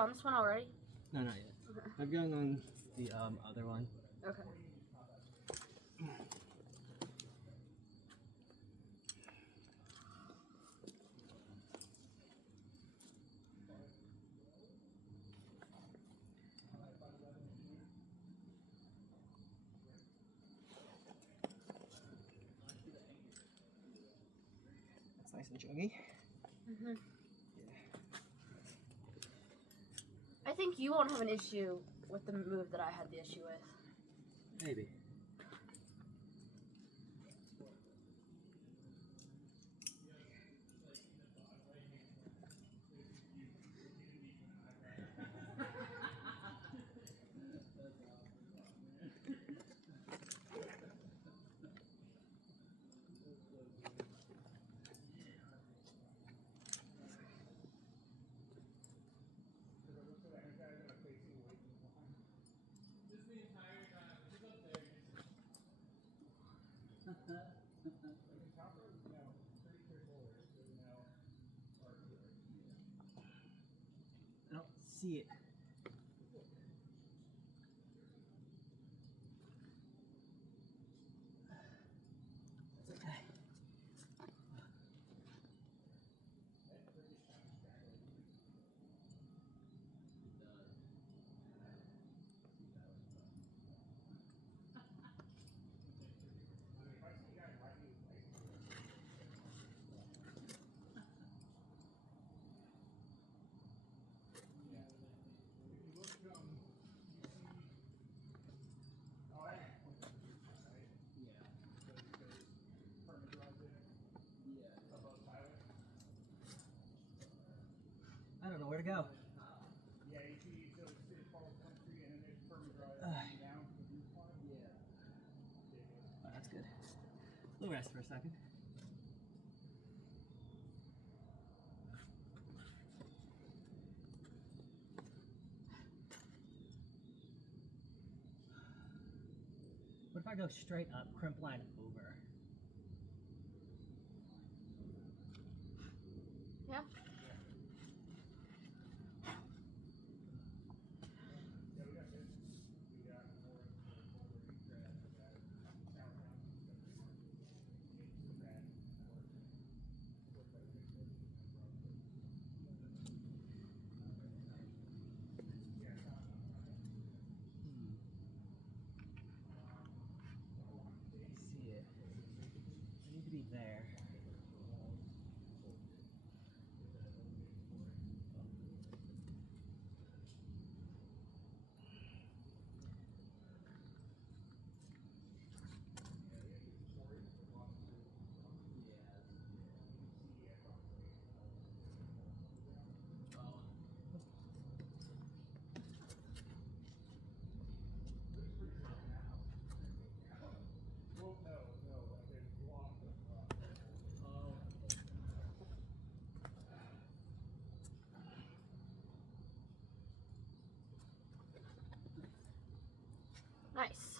on this one already? No, not yet. Okay. I'm going on the other one. Okay. That's nice and chunky. Mhm. Yeah. I think you won't have an issue with the move that I had the issue with. Maybe. I don't see it. That's okay. I don't know where to go. Yeah, you see, so it follows country and then there's perma drive down to the viewpoint. Yeah. Oh, that's good. We'll rest for a second. What if I go straight up, crimp line over? Yeah. Yeah, we got this. We got more over grass. We got town county stuff. It's bad. I see it. I need to be there. Well, no, there's lots of. Nice.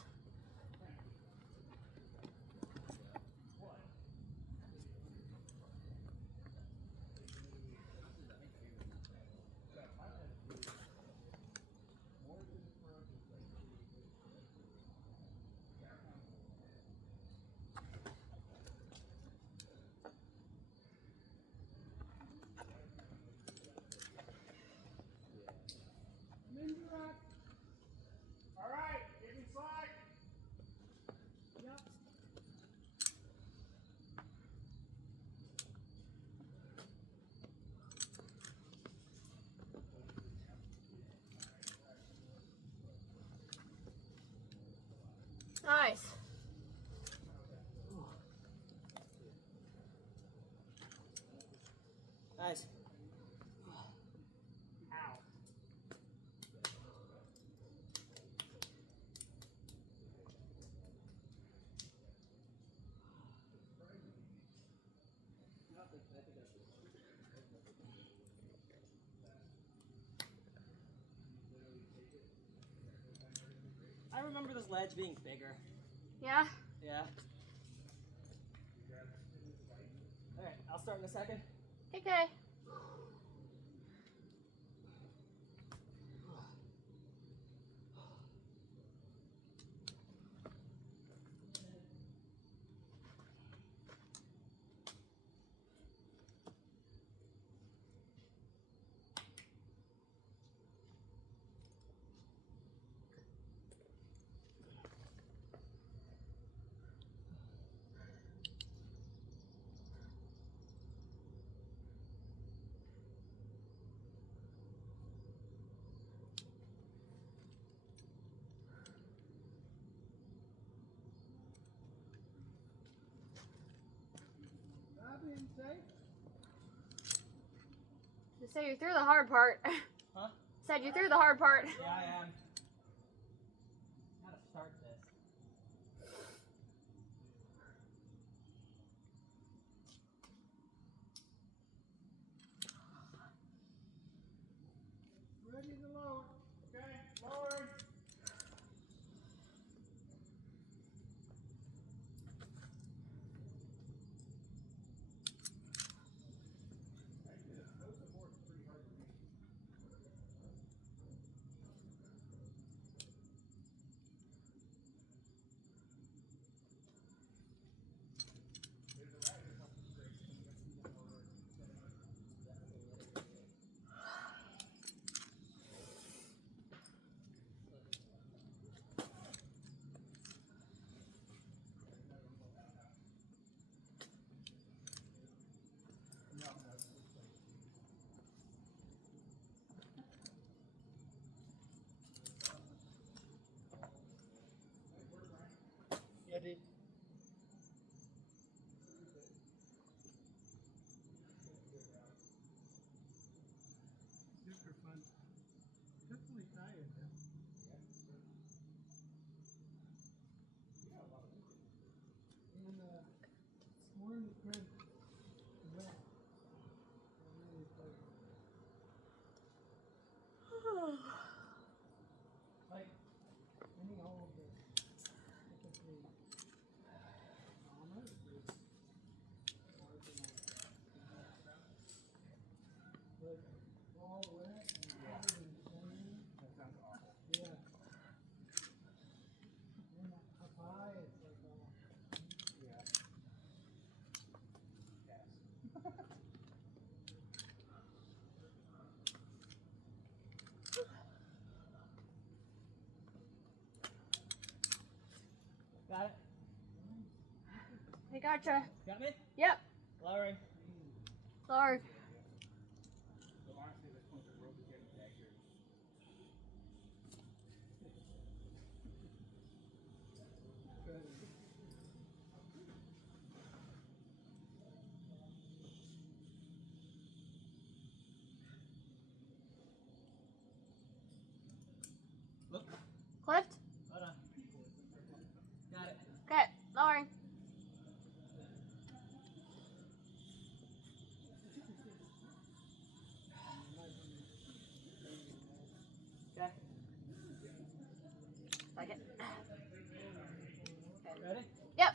All right, give me slack. Yep. Nice. Nice. Ow. I remember this ledge being bigger. Yeah? Yeah. Alright, I'll start in a second. Okay. say? Just say you're through the hard part. Huh? Said you're through the hard part. Yeah, I am. Gotta start this. Ready to lower. Okay, lowering. Yeah, dude. Super fun. Definitely tired. And more in the print. Red. Really pleasant. Like any hole of this, typically almost is marginal. But all wet and covered in sand. That sounds awful. Yeah. And that papaya is like all. Yeah. Yes. Got it? I gotcha. Got me? Yep. Lowering. Sorry. So honestly, this one's a rope getting accurate. Look. Clipped. Hold on. Got it. Okay. Lowering. Okay. Like it. Ready? Yep.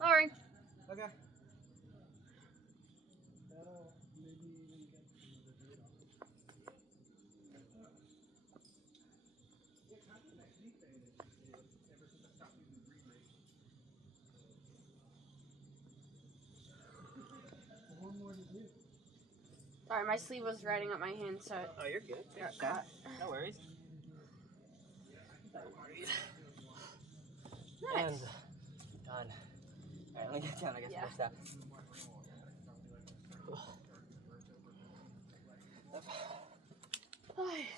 Lowering. Okay. That'll maybe even get the date on it. Yeah, kind of makes me think that ever since I stopped using the green rate. One more to do. Sorry, my sleeve was riding up my hand, so it Oh, you're good. got caught. No worries. No worries. Nice. And done. Alright, let me get down. I guess Yeah. we'll stop. Nice.